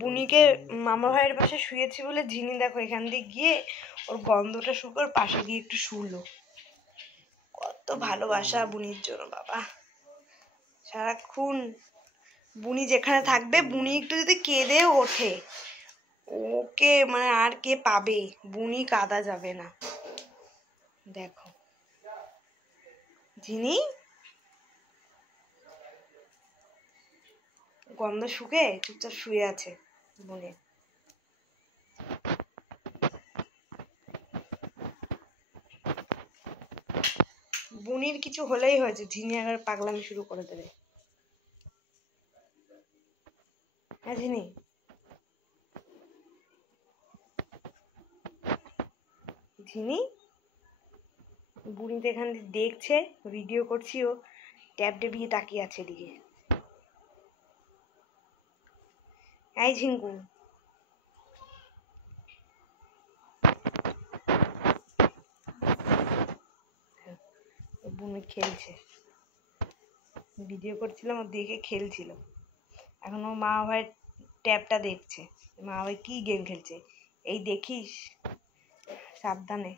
বুনিকে মামা ভাইয়ের পাশে শুয়েছি বলে ঝিনি দেখো এখান দিয়ে গিয়ে ওর গন্ধটা শুকোর পাশে গিয়ে একটু শুলো। কত ভালোবাসা বুনির জন্য বাবা, সারাক্ষণ বুনি যেখানে থাকবে, বুনি একটু যদি কেঁদে ওঠে ওকে মানে আর কে পাবে, বুনি কাঁদা যাবে না। দেখো ঝিনি গন্ধ শুকে চুপচাপ শুয়ে আছে বুনি। বুনির কিছু হলেই হয়েছে, ঝিনি আবার পাগলামি শুরু করে দেবে। হ্যাঁ ঝিনি, ঝিনি বুনি তো এখান দেখছে ভিডিও করছি, ও ট্যাব টেবিয়ে তাকিয়ে আছে এদিকে। এই ঝিঙ্কু, বুনি খেলছে, ভিডিও করছিলাম ও দেখে খেলছিল। এখন ও মা ভাইয়ের ট্যাবটা দেখছে, মা ভাই কি গেম খেলছে এই দেখিস, সাবধানে।